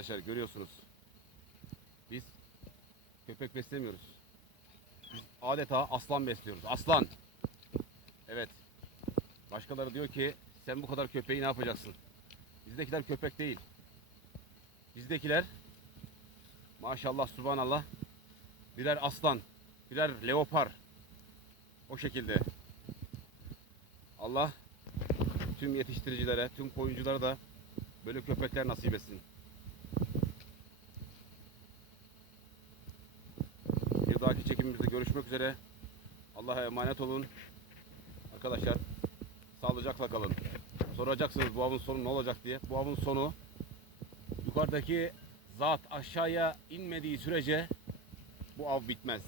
Arkadaşlar görüyorsunuz. Biz köpek beslemiyoruz. Biz adeta aslan besliyoruz. Aslan. Evet. Başkaları diyor ki sen bu kadar köpeği ne yapacaksın? Bizdekiler köpek değil. Bizdekiler maşallah subhanallah birer aslan, birer leopar. O şekilde. Allah tüm yetiştiricilere, tüm koyunculara da böyle köpekler nasip etsin. Bir dahaki çekimimizde görüşmek üzere. Allah'a emanet olun. Arkadaşlar sağlıcakla kalın. Soracaksınız bu avın sonu ne olacak diye. Bu avın sonu yukarıdaki zat aşağıya inmediği sürece bu av bitmez.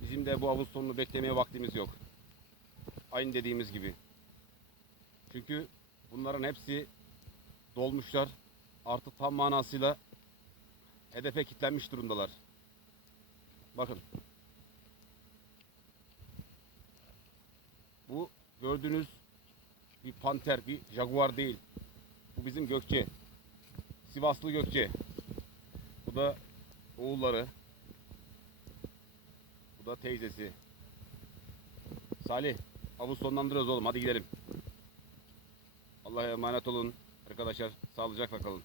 Bizim de bu avın sonunu beklemeye vaktimiz yok. Aynı dediğimiz gibi. Çünkü bunların hepsi dolmuşlar. Artık tam manasıyla hedefe kilitlenmiş durumdalar. Bakın. Bu gördüğünüz bir panter, bir jaguar değil. Bu bizim Gökçe. Sivaslı Gökçe. Bu da oğulları. Bu da teyzesi. Salih, avı sonlandırıyoruz oğlum. Hadi gidelim. Allah'a emanet olun. Arkadaşlar sağlıcakla kalın.